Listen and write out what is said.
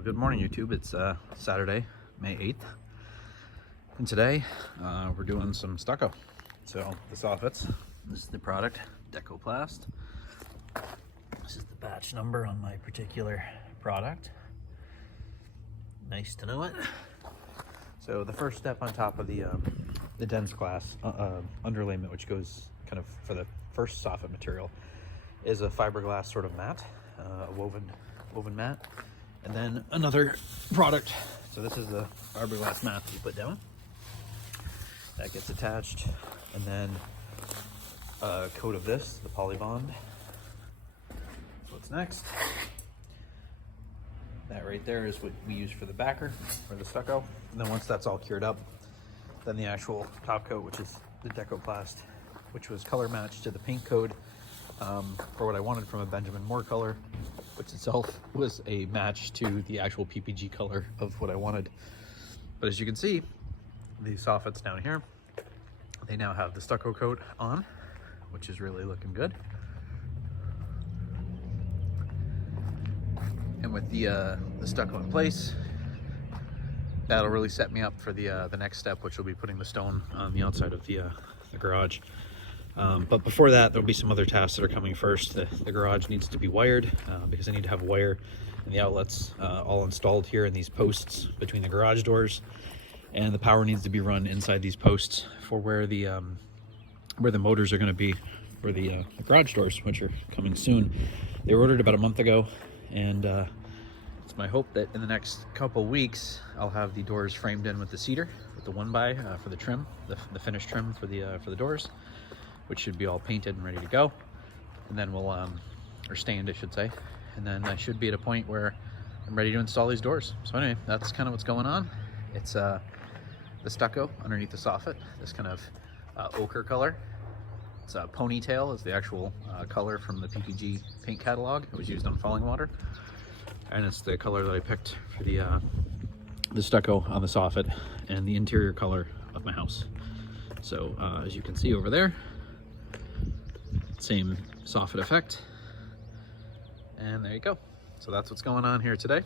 Well, good morning, YouTube. It's Saturday, May 8th, and today we're doing some stucco. So the soffits, this is the product, Decoplast. This is the batch number on my particular product. Nice to know it. So the first step on top of the dense glass underlayment, which goes kind of for the first soffit material, is a fiberglass sort of mat, a woven mat. And then another product, so this is the fiberglass mat that you put down. That gets attached, and then a coat of this, the Polybond. What's next? That right there is what we use for the backer, for the stucco. And then once that's all cured up, then the actual top coat, which is the Decoplast, which was color matched to the paint code for what I wanted from a Benjamin Moore color, which itself was a match to the actual PPG color of what I wanted. But as you can see, these soffits down here, they now have the stucco coat on, which is really looking good. And with the stucco in place, that'll really set me up for the next step, which will be putting the stone on the outside of the garage. But before that, there'll be some other tasks that are coming first. The garage needs to be wired because I need to have wire and the outlets all installed here in these posts between the garage doors, and the power needs to be run inside these posts for where the motors are going to be for the garage doors, which are coming soon. They were ordered about a month ago, and it's my hope that in the next couple weeks I'll have the doors framed in with the cedar, with the 1x for the trim, the finished trim for the doors, which should be all painted and ready to go. And then we'll, or stained I should say. And then I should be at a point where I'm ready to install these doors. So anyway, that's kind of what's going on. It's the stucco underneath the soffit, this kind of ochre color. It's a ponytail is the actual color from the PPG paint catalog. It was used on Falling Water. And it's the color that I picked for the stucco on the soffit and the interior color of my house. So as you can see over there, same soffit effect, and there you go. So that's what's going on here today.